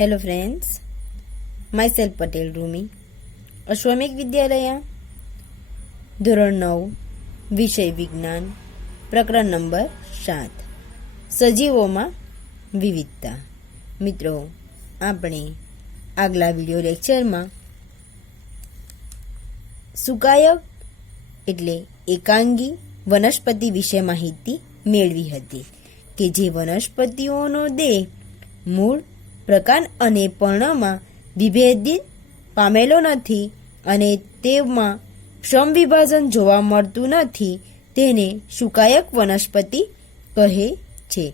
Hello friends, myself Patel Rumi, Ashwamegh Vidyalaya, ધોરણ 9, વિષય વિજ્ઞાન, પ્રકરણ નંબર 7, સજીવોમાં વિવિધતા. મિત્રો, આપણે આગલા વિડિયો લેક્ચરમાં સુકાયક એટલે એકાંગી વનસ્પતિ વિશે માહિતી મેળવી હતી કે જે વનસ્પતિઓનો દેહ મૂળ, પ્રકાંડ અને પર્ણમાં વિભેદિત પામેલો નથી અને તેમાં સમવિભાજન જોવા મળતું નથી, તેને સુકાયક વનસ્પતિ કહે છે.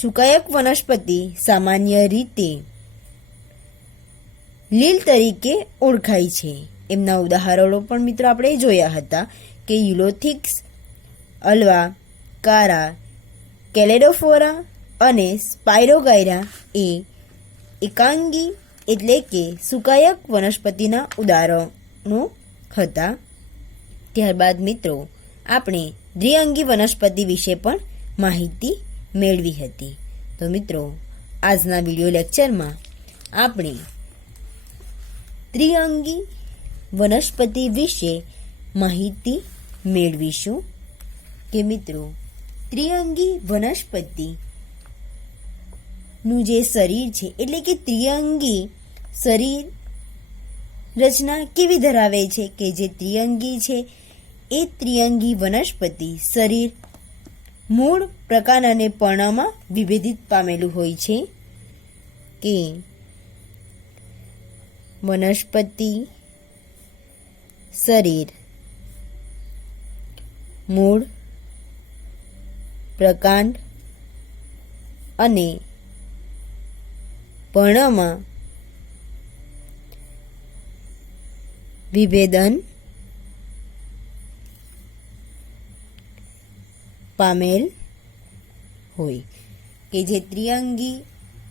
સુકાયક વનસ્પતિ સામાન્ય રીતે લીલ તરીકે ઓળખાય છે. એમના ઉદાહરણો પણ મિત્રો આપણે જોયા હતા કે યુલોથિક્સ, અલ્વા, કારા, કેલેડોફોરા અને સ્પાયરોગાયરા એ એકાંગી એટલે કે સુકાયક વનસ્પતિના ઉદાહરણો હતા. ત્યારબાદ મિત્રો આપણે દ્વિઅંગી વનસ્પતિ વિશે પણ માહિતી મેળવી હતી. તો મિત્રો, આજના વિડિયો લેક્ચરમાં આપણે ત્રિઅંગી વનસ્પતિ વિશે માહિતી મેળવીશું કે મિત્રો ત્રિઅંગી વનસ્પતિ નું જે શરીર છે એટલે કે ત્રિઅંગી શરીર રચના કેવી ધરાવે છે કે જે ત્રિઅંગી છે એ ત્રિઅંગી વનસ્પતિ શરીર મૂળ, પ્રકાંડ અને પર્ણમાં વિભેદિત પામેલું હોય છે કે વનસ્પતિ શરીર મૂળ, પ્રકાંડ અને પર્ણમાં વિભેદન પામેલ હોય કે જે ત્રિઅંગી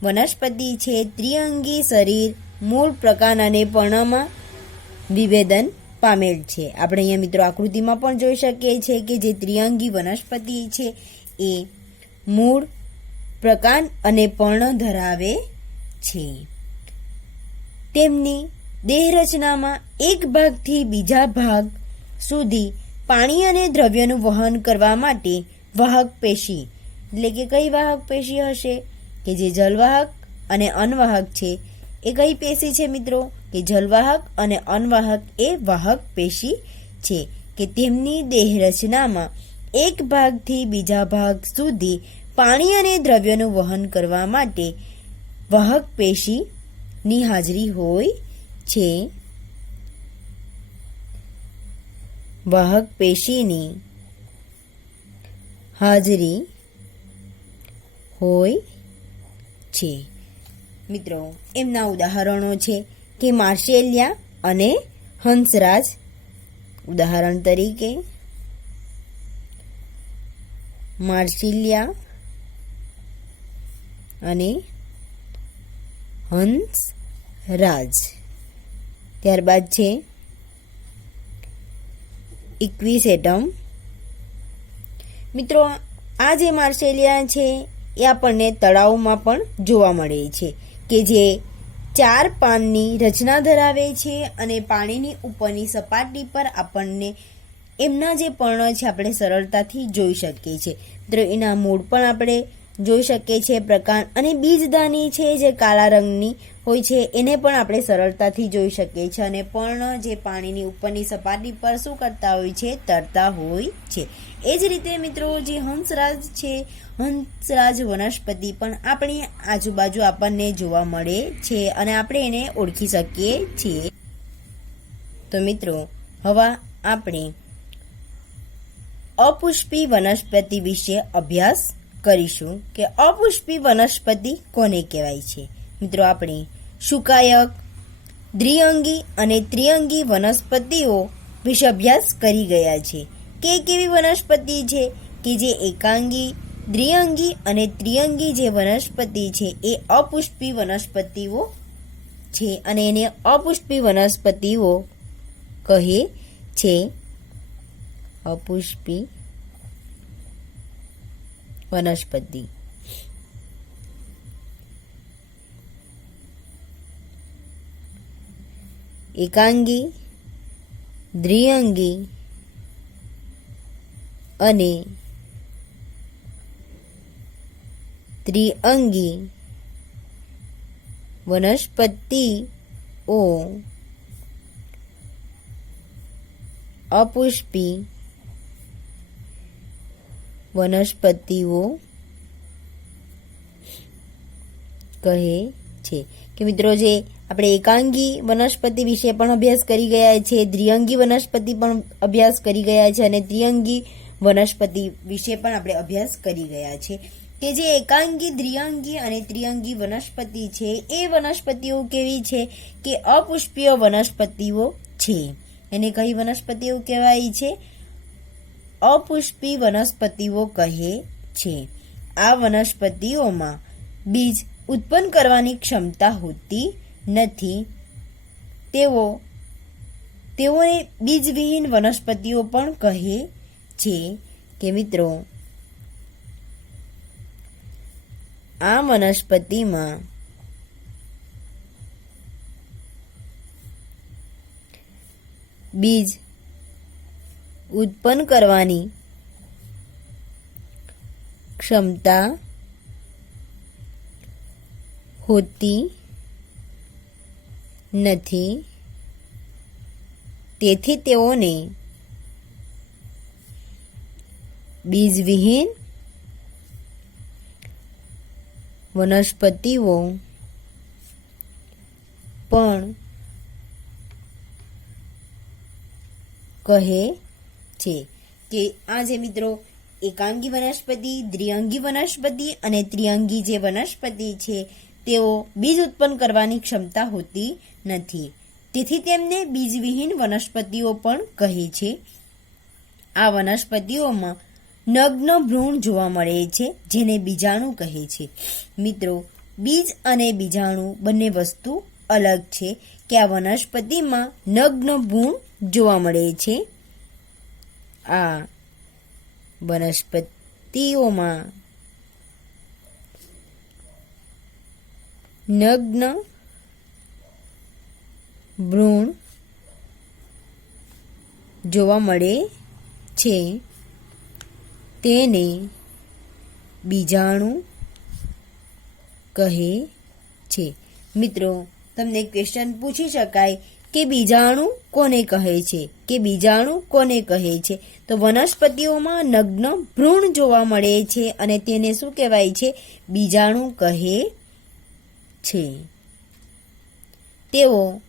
વનસ્પતિ છે. ત્રિઅંગી શરીર મૂળ, પ્રકાંડ અને પર્ણમાં વિભેદન પામેલ છે. આપણે અહીંયા મિત્રો આકૃતિમાં પણ જોઈ શકીએ છીએ કે જે ત્રિઅંગી વનસ્પતિ છે એ મૂળ, પ્રકાંડ અને પર્ણ ધરાવે છે. તેમની દેહ રચનામાં એક ભાગથી બીજા ભાગ સુધી પાણી અને દ્રવ્યનું વહન કરવા માટે વાહક પેશી એટલે કે કઈ વાહક પેશી હશે કે જે જલવાહક અને અનવાહક છે. એ કઈ પેશી છે મિત્રો કે જલવાહક અને અનવાહક એ વાહક પેશી છે કે તેમની દેહ રચનામાં એક ભાગથી બીજા ભાગ સુધી પાણી અને દ્રવ્યનું વહન કરવા માટે વાહક પેશીની હાજરી હોય છે. વાહક પેશીની હાજરી હોય છે. મિત્રો, એમના ઉદાહરણો છે કે માર્શેલિયા અને હંસરાજ. ઉદાહરણ તરીકે માર્શેલિયા અને હંસરાજ. ત્યારબાદ છે ઇક્વિસેટમ. મિત્રો, આ જે માર્શેલિયા છે એ આપણને તળાવમાં પણ જોવા મળે છે કે જે 4 પાનની રચના ધરાવે છે અને પાણીની ઉપરની સપાટી પર આપણને એમના જે પર્ણ છે આપણે સરળતાથી જોઈ શકીએ છીએ. મિત્રો, એના મૂળ પણ આપણે જોઈ શકીએ છીએ. પ્રકાંડ અને બીજદાની છે જે કાળા રંગની હોય છે એને પણ આપણે સરળતાથી જોઈ શકીએ છીએ અને પર્ણ જે પાણીની ઉપરની સપાટી પર શું કરતા હોય છે, તરતા હોય છે. એ જ રીતે મિત્રો જે હંસરાજ છે, હંસરાજ વનસ્પતિ પણ આપણી આજુબાજુ આપણને જોવા મળે છે અને આપણે એને ઓળખી શકીએ છીએ. તો મિત્રો, હવે આપણે અપુષ્પી વનસ્પતિ વિશે અભ્યાસ કરીશું કે અપુષ્પી વનસ્પતિ કોને કહેવાય છે. મિત્રો, આપણે સુકાયક, દ્વિઅંગી અને ત્રિઅંગી વનસ્પતિઓ વિશે અભ્યાસ કરી ગયા છે કે કેવી વનસ્પતિ છે કે જે એકાંગી, દ્વિઅંગી અને ત્રિઅંગી જે વનસ્પતિ છે એ અપુષ્પી વનસ્પતિઓ છે અને એને અપુષ્પી વનસ્પતિઓ કહે છે. અપુષ્પી વનસ્પતિ એકાંગી, દ્વિઅંગી અને ત્રિઅંગી વનસ્પતિઓ અપુષ્પી વનસ્પતિઓ કહે છે. કે મિત્રો જે આપણે એકાંગી વનસ્પતિ વિશે પણ અભ્યાસ કરી ગયા છે, દ્વિઅંગી વનસ્પતિ પણ અભ્યાસ કરી ગયા છે અને ત્રિઅંગી વનસ્પતિ વિશે પણ આપણે અભ્યાસ કરી ગયા છે. કે જે એકાંગી, દ્વિઅંગી અને ત્રિઅંગી વનસ્પતિ છે એ વનસ્પતિઓ કેવી છે કે અપુષ્પીય વનસ્પતિઓ છે. એને કઈ વનસ્પતિઓ કહેવાય છે? અપુષ્પી વનસ્પતિઓ કહે છે. આ વનસ્પતિઓમાં બીજ ઉત્પન્ન કરવાની ક્ષમતા હોતી નથી. તેઓને બીજવિહીન વનસ્પતિઓ પણ કહે છે. કે મિત્રો આ વનસ્પતિમાં બીજ ઉત્પન્ન કરવાની ક્ષમતા હોતી નથી. તેથી તેઓને બીજવિહીન વનસ્પતિઓ પણ કહે છે. કે આ જે મિત્રો એકાંગી વનસ્પતિ, દ્વિઅંગી વનસ્પતિ અને ત્રિઅંગી જે વનસ્પતિ છે તેઓ બીજ ઉત્પન્ન કરવાની ક્ષમતા હોતી નથી. તેથી તેમને બીજવિહીન વનસ્પતિઓ પણ કહે છે. આ વનસ્પતિઓમાં નગ્ન ભ્રૂણ જોવા મળે છે, જેને બીજાણુ કહે છે. મિત્રો બીજ અને બીજાણુ બંને વસ્તુ અલગ છે. કે આ વનસ્પતિમાં નગ્ન ભ્રૂણ જોવા મળે છે. આ વનસ્પતિઓમાં નગ્ન ભ્રૂણ જોવા મળે છે. તેને બીજાણુ કહે છે. મિત્રો તમને ક્વેશ્ચન પૂછી શકાય કે બીજાણુ કોને કહે છે? કે બીજાણુ કોને કહે છે? તો વનસ્પતિઓમાં નગ્ન ભ્રૂણ જોવા મળે છે અને તેને શું કહેવાય છે? બીજાણુ કહે છે. તેઓ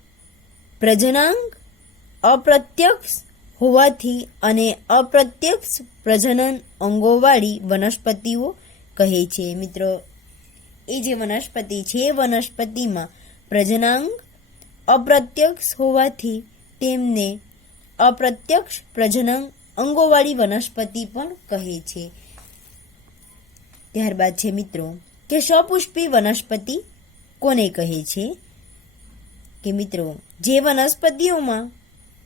પ્રજનનાંગ અપ્રત્યક્ષ હોવાથી અને અપ્રત્યક્ષ પ્રજનન અંગોવાળી વનસ્પતિઓ કહે છે. મિત્રો એ જે વનસ્પતિ છે એ વનસ્પતિમાં પ્રજનનાંગ અપ્રત્યક્ષ હોવાથી તેમને અપ્રત્યક્ષ પ્રજનન અંગોવાળી વનસ્પતિ પણ કહે છે. ત્યારબાદ છે મિત્રો કે સપુષ્પી વનસ્પતિ કોને કહે છે? કે મિત્રો જે વનસ્પતિઓમાં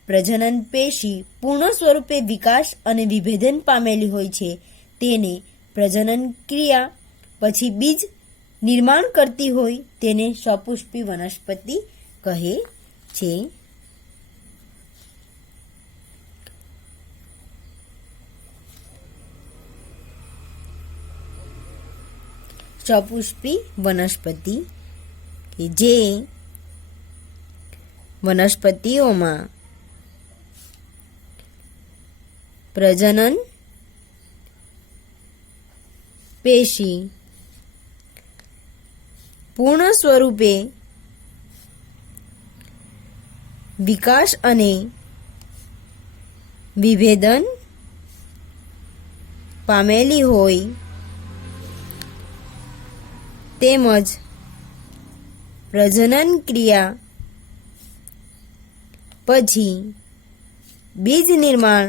પ્રજનન પેશી પૂર્ણ સ્વરૂપે વિકાસ અને વિભેદન પામેલી હોય છે તેને પ્રજનન ક્રિયા પછી બીજ નિર્માણ કરતી હોય તેને સપુષ્પી વનસ્પતિ કહે છે. સપુષ્પી વનસ્પતિ કે જે વનસ્પતિઓમાં પ્રજનન પેશી પૂર્ણ સ્વરૂપે વિકાસ અને વિભેદન પામેલી હોય તેમજ પ્રજનન ક્રિયા પછી બીજ નિર્માણ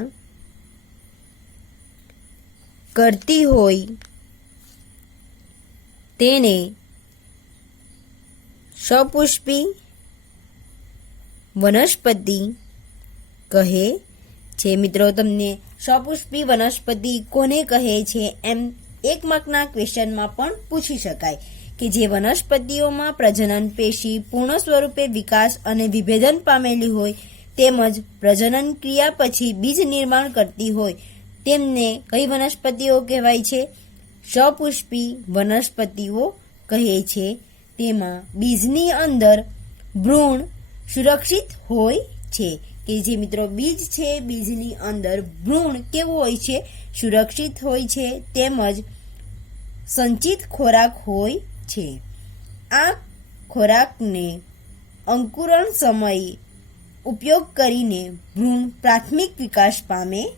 કરતી હોય તેને સપુષ્પી વનસ્પતિ કહે છે. મિત્રો તમને સપુષ્પી વનસ્પતિ કોને કહે છે એમ 1 માર્કના ક્વેશ્ચનમાં પણ પૂછી શકાય કે જે વનસ્પતિઓમાં પ્રજનન પેશી પૂર્ણ સ્વરૂપે વિકાસ અને વિભેદન પામેલી હોય તેમજ પ્રજનન ક્રિયા પછી બીજ નિર્માણ કરતી હોય તેમને કઈ વનસ્પતિઓ કહેવાય છે? સપુષ્પી વનસ્પતિઓ કહે છે. તેમાં બીજની અંદર ભ્રૂણ સુરક્ષિત હોય છે. કે જે મિત્રો બીજ છે, બીજની અંદર ભ્રૂણ કેવું હોય છે? સુરક્ષિત હોય છે તેમજ સંચિત ખોરાક હોય છે. આ ખોરાકને અંકુરણ સમયે ઉપયોગ કરીને ભ્રૂણ પ્રાથમિક વિકાસ પામે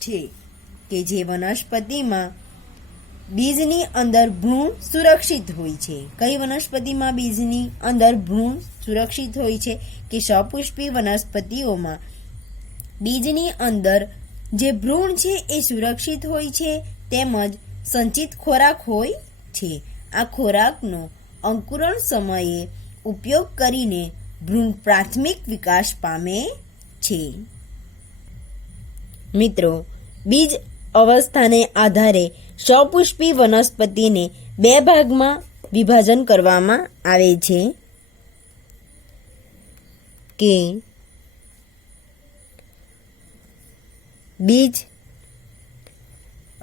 છે. કે જે વનસ્પતિમાં બીજની અંદર ભ્રૂણ સુરક્ષિત હોય છે. કઈ વનસ્પતિમાં બીજની અંદર ભ્રૂણ સુરક્ષિત હોય છે? કે સપુષ્પી વનસ્પતિઓમાં બીજની અંદર જે ભ્રૂણ છે એ સુરક્ષિત હોય છે તેમજ સંચિત ખોરાક હોય છે. આ ખોરાકનો અંકુરણ સમયે ઉપયોગ કરીને ભ્રૂણ પ્રાથમિક વિકાસ પામે છે. મિત્રો, બીજ અવસ્થાને આધારે સપુષ્પી વનસ્પતિને બે ભાગમાં વિભાજન કરવામાં આવે છે. કે બીજ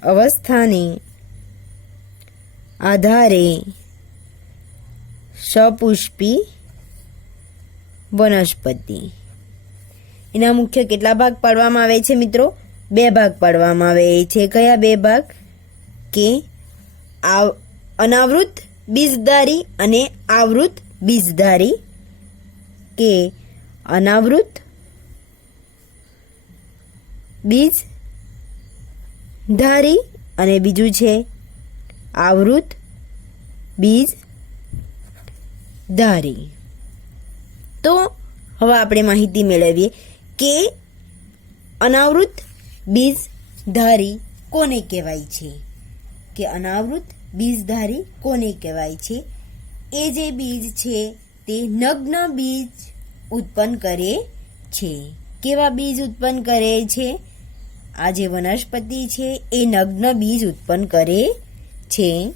અવસ્થાને આધારે સપુષ્પી વનસ્પતિ. એના મુખ્ય કેટલા ભાગ પાડવામાં આવે છે મિત્રો? બે ભાગ પાડવામાં આવે છે. કયા બે ભાગ? કે અનાવૃત બીજધારી અને આવૃત બીજધારી. કે અનાવૃત બીજધારી અને બીજું છે આવૃત બીજધારી. તો હવે આપણે માહિતી મેળવીએ કે અનાવૃત બીજધારી કોને કહેવાય છે? કે અનાવૃત બીજધારી કોને કહેવાય છે? એ જે બીજ છે તે નગ્ન બીજ ઉત્પન્ન કરે છે. કેવા બીજ ઉત્પન્ન કરે છે? આ જે વનસ્પતિ છે એ નગ્ન બીજ ઉત્પન્ન કરે છે.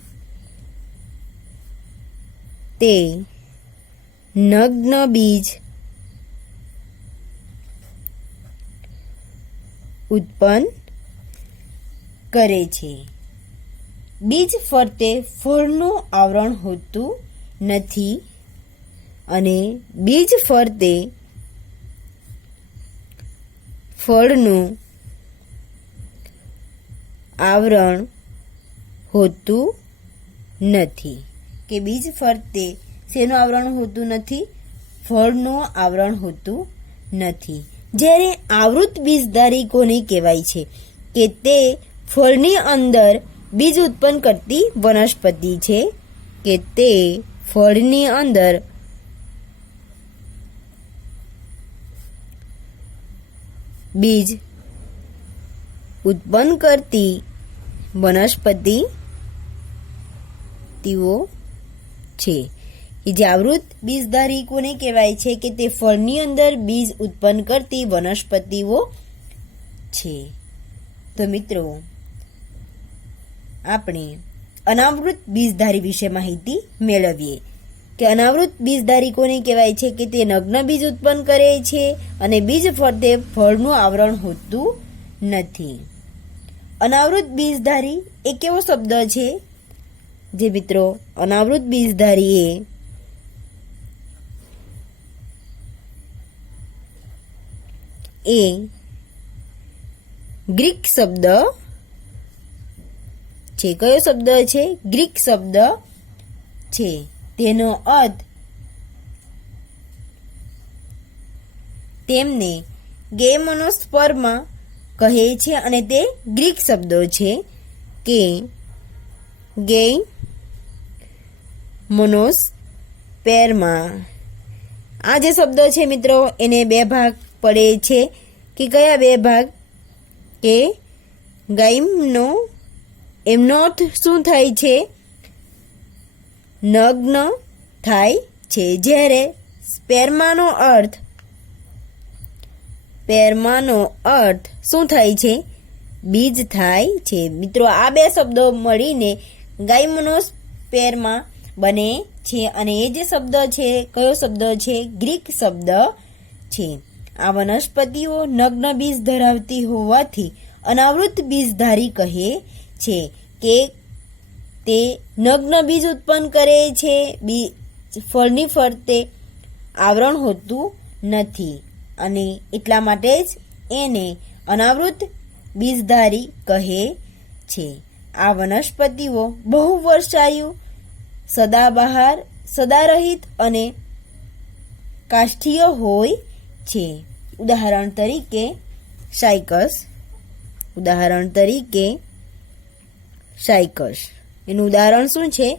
તે નગ્ન બીજ ઉત્પન્ન કરે છે. બીજ ફરતે ફળનું આવરણ હોતું નથી અને બીજ ફરતે ફળનું આવરણ હોતું નથી. કે બીજ ફરતે શેનું આવરણ હોતું નથી? ફળનું આવરણ હોતું નથી. જ્યારે આવૃત બીજધારી કોને કહેવાય છે? કે તે ફળની અંદર બીજ ઉત્પન્ન કરતી વનસ્પતિ છે. કે તે ફળની અંદર બીજ ઉત્પન્ન કરતી વનસ્પતિઓ છે. જે આવૃત બીજધારી કોને કહેવાય છે? કે તે ફળની અંદર બીજ ઉત્પન્ન કરતી વનસ્પતિઓ છે. તો મિત્રો, આપણે અનાવૃત બીજધારી વિશે માહિતી મેળવીએ કે અનાવૃત બીજધારી કોને કહેવાય છે? કે તે નગ્ન બીજ ઉત્પન્ન કરે છે અને બીજ ફરતે ફળનું આવરણ હોતું નથી. અનાવૃત બીજધારી એ કેવો શબ્દ છે? જે મિત્રો, અનાવૃત બીજધારી એ ગ્રીક શબ્દ છે. કયો શબ્દ છે? ગ્રીક શબ્દ છે. તેનો અર્થ તેમને ગેમોનોસ્પર્મા કહે છે અને તે ગ્રીક શબ્દો છે. કે ગેમોનોસ્પર્મા. આ જે શબ્દ છે મિત્રો એને બે ભાગ પડે છે. કે કયા બે ભાગ? કે ગાયમનો એમનો અર્થ શું થાય છે? નગ્ન થાય છે. જ્યારે સ્પેર્માનો અર્થ શું થાય છે? બીજ થાય છે. મિત્રો, આ બે શબ્દો મળીને ગાયમોનોસ્પર્મા બને છે અને એ જે શબ્દ છે કયો શબ્દ છે? ગ્રીક શબ્દ છે. આ વનસ્પતિઓ નગ્ન બીજ ધરાવતી હોવાથી અનાવૃત બીજધારી કહે છે કે તે નગ્ન બીજ ઉત્પન્ન કરે છે. ફળની ફરતે આવરણ હોતું નથી અને એટલા માટે જ એને અનાવૃત બીજધારી કહે છે. આ વનસ્પતિઓ બહુવર્ષાયુ, સદાબહાર, સદારહિત અને કાષ્ઠીય હોય છે. ઉદાહરણ તરીકે સાયકસ. એનું ઉદાહરણ શું છે?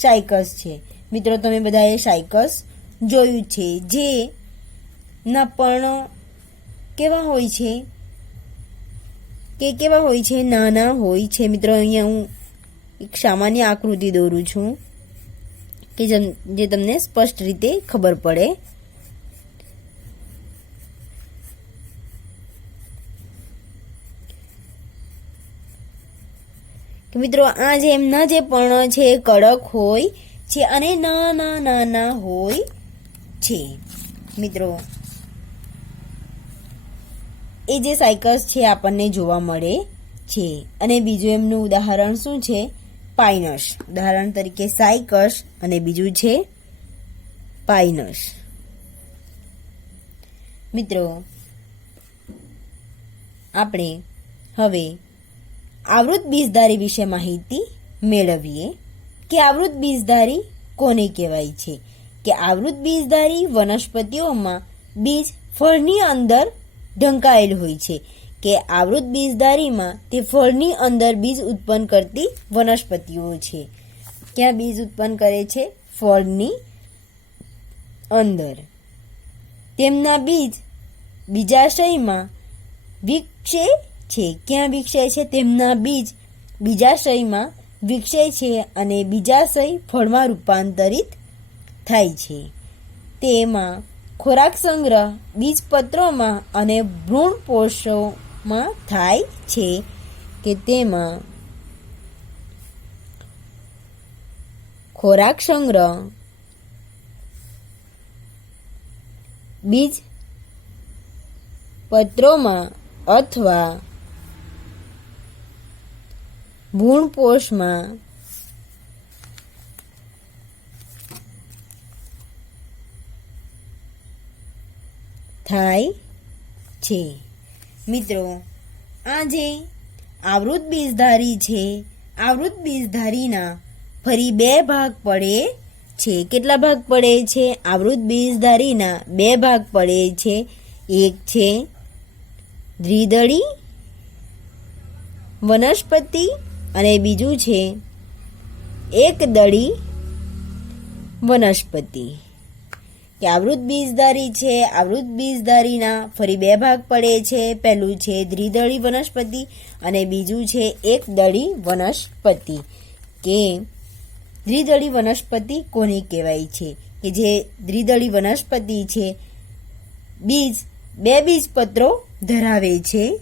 સાયકસ છે. મિત્રો, તમે બધાએ સાયકસ જોયું છે, જે ના પણ કેવા હોય છે? નાના હોય છે. મિત્રો, અહીંયા હું એક સામાન્ય આકૃતિ દોરું છું કે જે તમને સ્પષ્ટ રીતે ખબર પડે. તો મિત્રો, આ જે એમના જે પર્ણ છે કડક હોય છે અને નાના હોય છે. મિત્રો, એ જે સાયકસ છે આપણને જોવા મળે છે. અને બીજું એમનું ઉદાહરણ શું છે? પાઇનસ. ઉદાહરણ તરીકે સાયકસ અને બીજું છે પાઇનસ. મિત્રો, આપણે હવે આવૃત બીજધારી વિશે માહિતી મેળવીએ કે આવૃત બીજધારી કોને કહેવાય છે. કે આવૃત બીજધારી વનસ્પતિઓમાં બીજ ફળની અંદર ઢંકાયેલ હોય છે. કે આવૃત બીજધારીમાં તે ફળની અંદર બીજ ઉત્પન્ન કરતી વનસ્પતિઓ છે. ક્યાં બીજ ઉત્પન્ન કરે છે? ફળની અંદર. તેમના બીજ બીજાશયમાં વિકસે છે. ક્યાં વિકસે છે? તેમના બીજ બીજાશયમાં વિકસે છે અને બીજાશય ફળમાં રૂપાંતરિત થાય છે. તેમાં ખોરાક સંગ્રહ બીજપત્રોમાં અને ભ્રૂણપોષોમાં થાય છે. કે તેમાં ખોરાક સંગ્રહ બીજપત્રોમાં અથવા ભ્રૂણપોષમાં થાય છે. મિત્રો, આ જે આવૃત બીજધારી છે, આવૃત બીજધારીના ફરી બે ભાગ પડે છે. કેટલા ભાગ પડે છે? આવૃત બીજધારીના બે ભાગ પડે છે. એક છે દ્વિદળી વનસ્પતિ અને બીજું છે એકદળી વનસ્પતિ. કે આવૃત બીજધારી છે, આવૃત બીજધારીના ફરી બે ભાગ પડે છે. પહેલું છે દ્વિદળી વનસ્પતિ અને બીજું છે એકદળી વનસ્પતિ. કે દ્વિદળી વનસ્પતિ કોને કહેવાય છે? કે જે દ્વિદળી વનસ્પતિ છે, બે બીજપત્રો ધરાવે છે.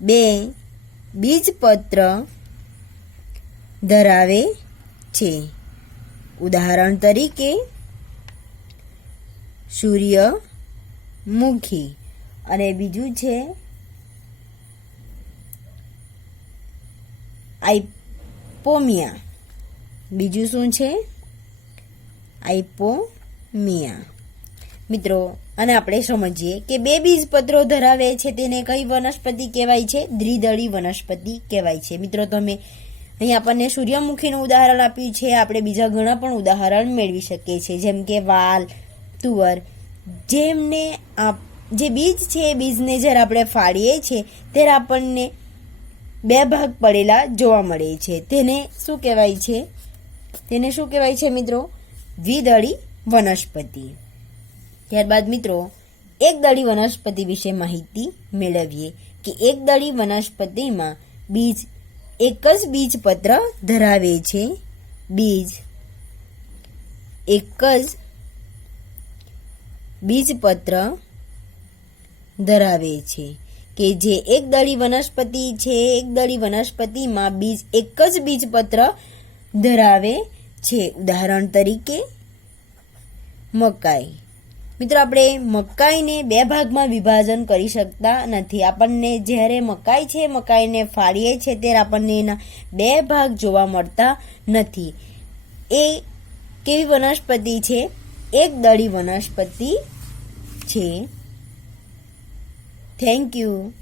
બે બીજપત્ર ધરાવે છે. ઉદાહરણ તરીકે સૂર્યમુખી અને બીજું છે આઇપોમિયા. બીજું શું છે? આઇપોમિયા. મિત્રો, અને આપણે સમજીએ કે બે બીજપત્રો ધરાવે છે તેને કઈ વનસ્પતિ કહેવાય છે? દ્વિદળી વનસ્પતિ કહેવાય છે. મિત્રો, તમે અહીં આપણને સૂર્યમુખીનું ઉદાહરણ આપ્યું છે. આપણે બીજા ઘણા પણ ઉદાહરણ મેળવી શકીએ છીએ, જેમ કે વાલ, તુવર. જેમને જે બીજ છે એ બીજને જ્યારે આપણે ફાડીએ છીએ ત્યારે આપણને બે ભાગ પડેલા જોવા મળે છે. તેને શું કહેવાય છે? મિત્રો, દ્વિદળી વનસ્પતિ. ત્યારબાદ મિત્રો, એકદળી વનસ્પતિ વિશે માહિતી મેળવીએ કે એકદળી વનસ્પતિમાં બીજ એક જ બીજપત્ર ધરાવે છે. એક જ બીજપત્ર ધરાવે છે. કે જે એકદળી વનસ્પતિ છે, એકદળી વનસ્પતિમાં બીજ એક જ બીજપત્ર ધરાવે છે. ઉદાહરણ તરીકે મકાઈ. મિત્રો, આપણે મકાઈને બે ભાગમાં વિભાજન કરી શકતા નથી. આપણને જ્યારે મકાઈ છે, મકાઈને ફાડીએ છીએ ત્યારે આપણને એના બે ભાગ જોવા મળતા નથી. એ કેવી વનસ્પતિ છે? એકદળી વનસ્પતિ છે. Thank you.